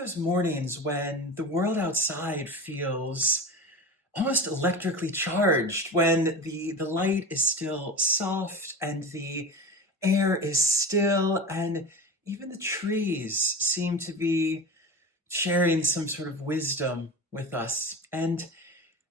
those mornings when the world outside feels almost electrically charged, when the light is still soft and the air is still, and even the trees seem to be sharing some sort of wisdom with us. And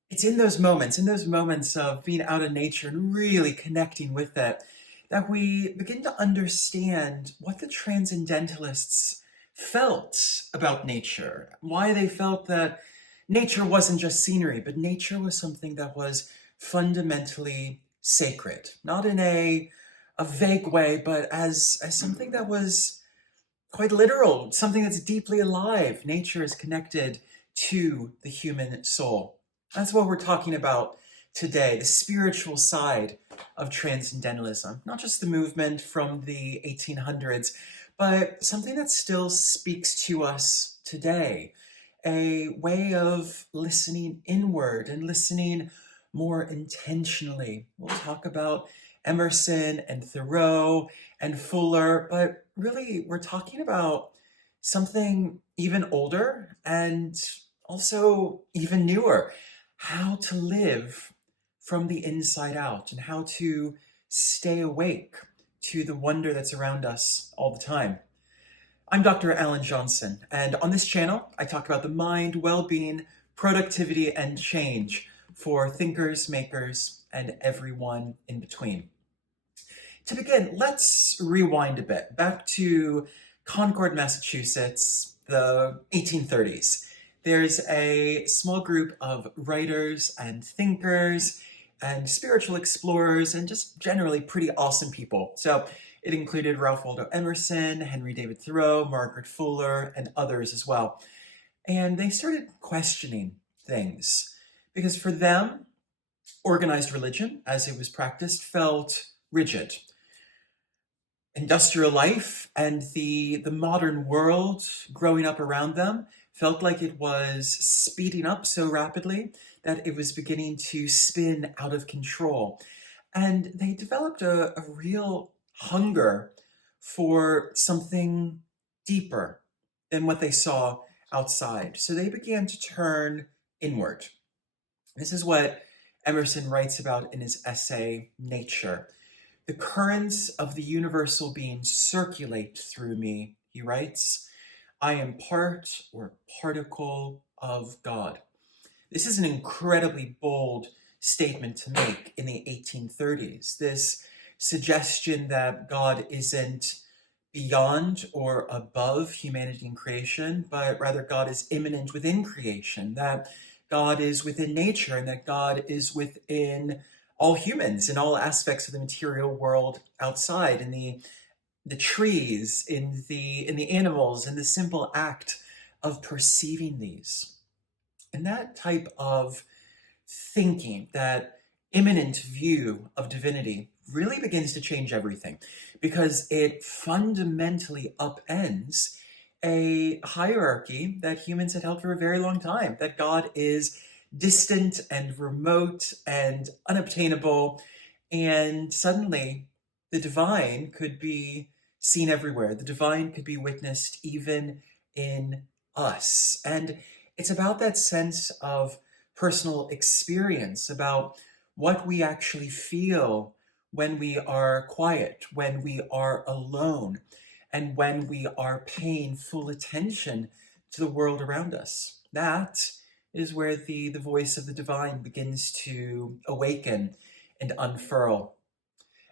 it's in those moments of being out in nature and really connecting with it, that we begin to understand what the transcendentalists felt about nature, why they felt that nature wasn't just scenery, but nature was something that was fundamentally sacred, not in a vague way, but as something that was quite literal, something that's deeply alive. Nature is connected to the human soul. That's what we're talking about today, the spiritual side of Transcendentalism, not just the movement from the 1800s, but something that still speaks to us today, a way of listening inward and listening more intentionally. We'll talk about Emerson and Thoreau and Fuller, but really we're talking about something even older and also even newer: how to live from the inside out and how to stay awake to the wonder that's around us all the time. I'm Dr. Alan Johnson, and on this channel, I talk about the mind, well-being, productivity, and change for thinkers, makers, and everyone in between. To begin, let's rewind a bit back to Concord, Massachusetts, the 1830s. There's a small group of writers and thinkers and spiritual explorers and just generally pretty awesome people. So it included Ralph Waldo Emerson, Henry David Thoreau, Margaret Fuller, and others as well. And they started questioning things because for them, organized religion, as it was practiced, felt rigid. Industrial life and the modern world growing up around them felt like it was speeding up so rapidly that it was beginning to spin out of control. And they developed a real hunger for something deeper than what they saw outside. So they began to turn inward. This is what Emerson writes about in his essay, Nature. The currents of the universal being circulate through me, he writes. I am part or particle of God. This is an incredibly bold statement to make in the 1830s. This suggestion that God isn't beyond or above humanity and creation, but rather God is immanent within creation, that God is within nature, and that God is within all humans in all aspects of the material world outside, in the trees, in the animals, in the simple act of perceiving these. And that type of thinking, that immanent view of divinity, really begins to change everything because it fundamentally upends a hierarchy that humans had held for a very long time, that God is distant and remote and unobtainable, and suddenly the divine could be seen everywhere. The divine could be witnessed even in us. And it's about that sense of personal experience, about what we actually feel when we are quiet, when we are alone, and when we are paying full attention to the world around us. That is where the voice of the divine begins to awaken and unfurl.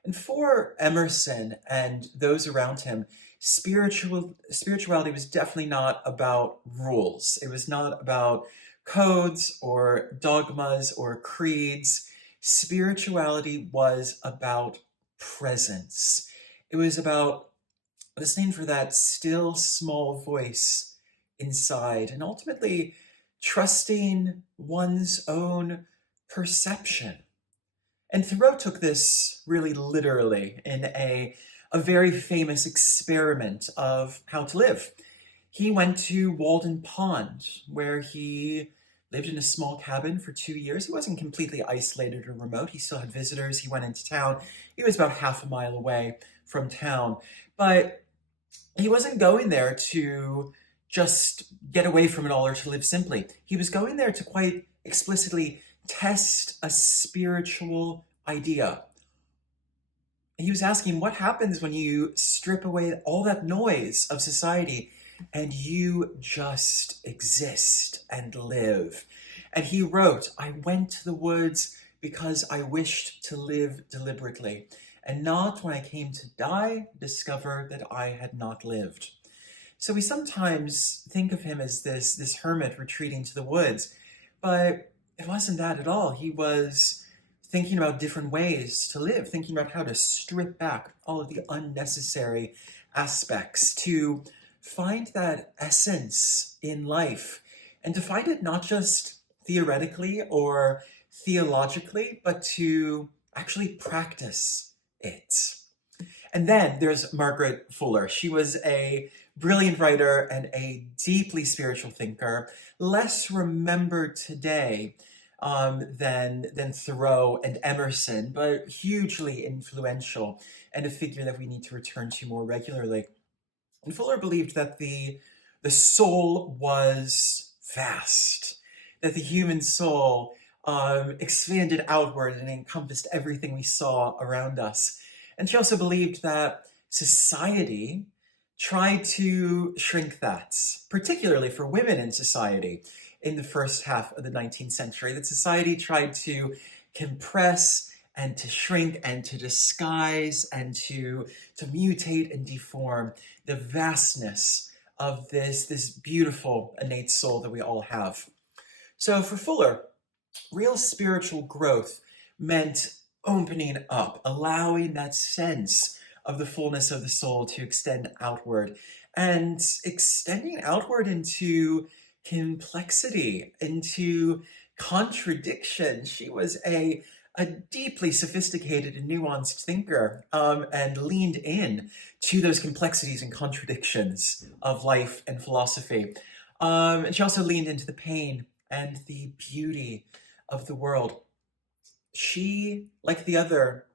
And for Emerson and those around him, spirituality was definitely not about rules. It was not about codes or dogmas or creeds. Spirituality was about presence. It was about listening for that still small voice inside and ultimately trusting one's own perception. And Thoreau took this really literally in a very famous experiment of how to live. He went to Walden Pond, where he lived in a small cabin for 2 years. He wasn't completely isolated or remote. He still had visitors. He went into town. He was about half a mile away from town. But he wasn't going there to just get away from it all or to live simply. He was going there to quite explicitly test a spiritual idea. He was asking, what happens when you strip away all that noise of society and you just exist and live? And he wrote, I went to the woods because I wished to live deliberately, and not when I came to die, discover that I had not lived. So we sometimes think of him as this hermit retreating to the woods, but it wasn't that at all. He was thinking about different ways to live, thinking about how to strip back all of the unnecessary aspects, to find that essence in life, and to find it not just theoretically or theologically, but to actually practice it. And then there's Margaret Fuller. She was a brilliant writer and a deeply spiritual thinker, less remembered today than Thoreau and Emerson, but hugely influential and a figure that we need to return to more regularly. And Fuller believed that the soul was vast, that the human soul expanded outward and encompassed everything we saw around us. And she also believed that society tried to shrink that, particularly for women in society in the first half of the 19th century, that society tried to compress and to shrink and to disguise and to mutate and deform the vastness of this beautiful innate soul that we all have. So for Fuller, real spiritual growth meant opening up, allowing that sense of the fullness of the soul to extend outward, and extending outward into complexity, into contradiction. She was a deeply sophisticated and nuanced thinker, and leaned in to those complexities and contradictions of life and philosophy. And she also leaned into the pain and the beauty of the world. She, like the other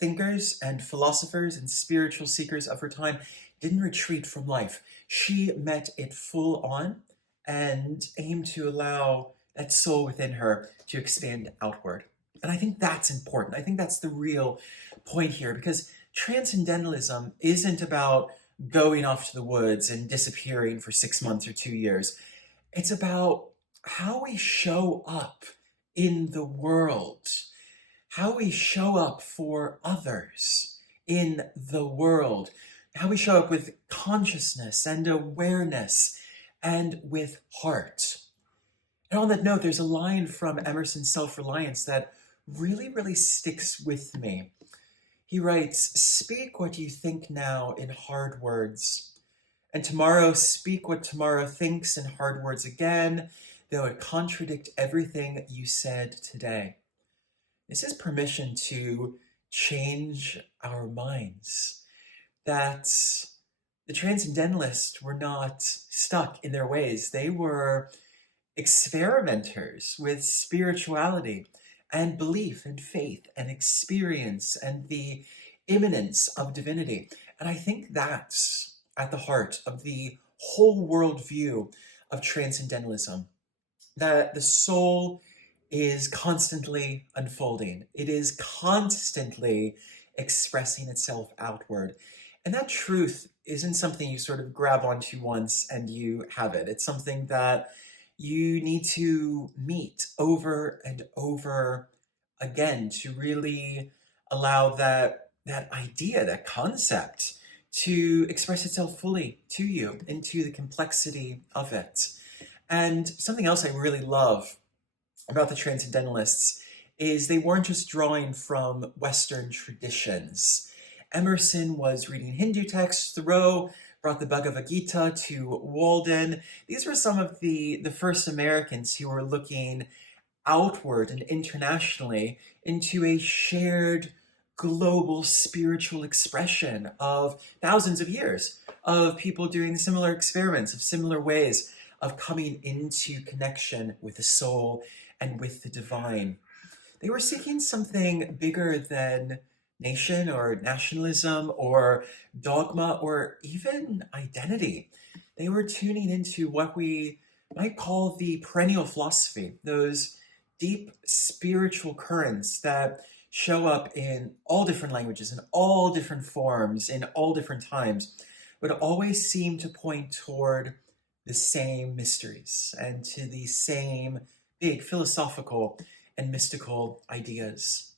thinkers and philosophers and spiritual seekers of her time, didn't retreat from life. She met it full on and aimed to allow that soul within her to expand outward. And I think that's important. I think that's the real point here, because transcendentalism isn't about going off to the woods and disappearing for 6 months or 2 years. It's about how we show up in the world, how we show up for others in the world, how we show up with consciousness and awareness and with heart. And on that note, there's a line from Emerson's Self-Reliance that really, really sticks with me. He writes, "Speak what you think now in hard words, and tomorrow speak what tomorrow thinks in hard words again, though it contradict everything you said today." This is permission to change our minds. That the Transcendentalists were not stuck in their ways. They were experimenters with spirituality and belief and faith and experience and the immanence of divinity. And I think that's at the heart of the whole worldview of Transcendentalism, that the soul is constantly unfolding. It is constantly expressing itself outward. And that truth isn't something you sort of grab onto once and you have it. It's something that you need to meet over and over again to really allow that idea, that concept, to express itself fully to you, into the complexity of it. And something else I really love about the Transcendentalists is they weren't just drawing from Western traditions. Emerson was reading Hindu texts. Thoreau brought the Bhagavad Gita to Walden. These were some of the first Americans who were looking outward and internationally into a shared global spiritual expression of thousands of years of people doing similar experiments, of similar ways of coming into connection with the soul and with the divine. They were seeking something bigger than nation or nationalism or dogma or even identity. They were tuning into what we might call the perennial philosophy, those deep spiritual currents that show up in all different languages, in all different forms, in all different times, but always seem to point toward the same mysteries and to the same big philosophical and mystical ideas.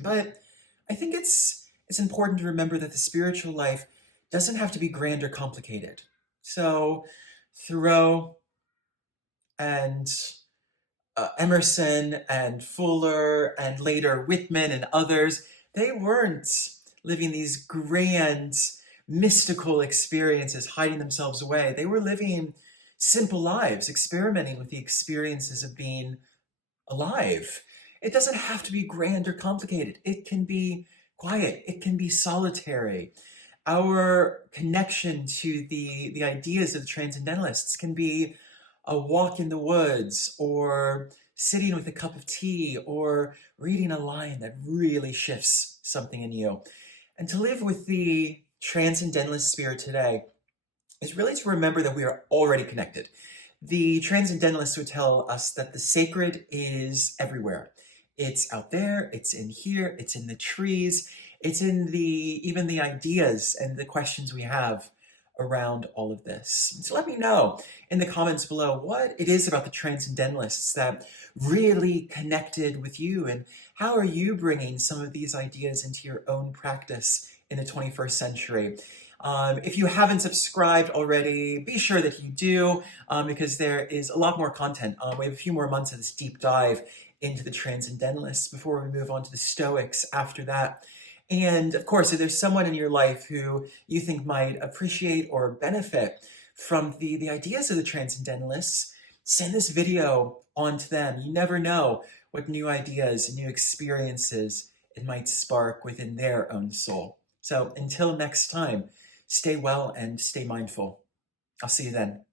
But I think it's important to remember that the spiritual life doesn't have to be grand or complicated. So Thoreau and Emerson and Fuller and later Whitman and others, they weren't living these grand mystical experiences, hiding themselves away. They were living simple lives, experimenting with the experiences of being alive. It doesn't have to be grand or complicated. It can be quiet. It can be solitary. Our connection to the ideas of the Transcendentalists can be a walk in the woods or sitting with a cup of tea or reading a line that really shifts something in you. And to live with the Transcendentalist spirit today is really to remember that we are already connected. The Transcendentalists would tell us that the sacred is everywhere. It's out there, it's in here, it's in the trees, it's in even the ideas and the questions we have around all of this. So let me know in the comments below what it is about the Transcendentalists that really connected with you, and how are you bringing some of these ideas into your own practice in the 21st century. If you haven't subscribed already, be sure that you do, because there is a lot more content. We have a few more months of this deep dive into the Transcendentalists before we move on to the Stoics after that. And of course, if there's someone in your life who you think might appreciate or benefit from the ideas of the Transcendentalists, send this video on to them. You never know what new ideas and new experiences it might spark within their own soul. So until next time, stay well and stay mindful. I'll see you then.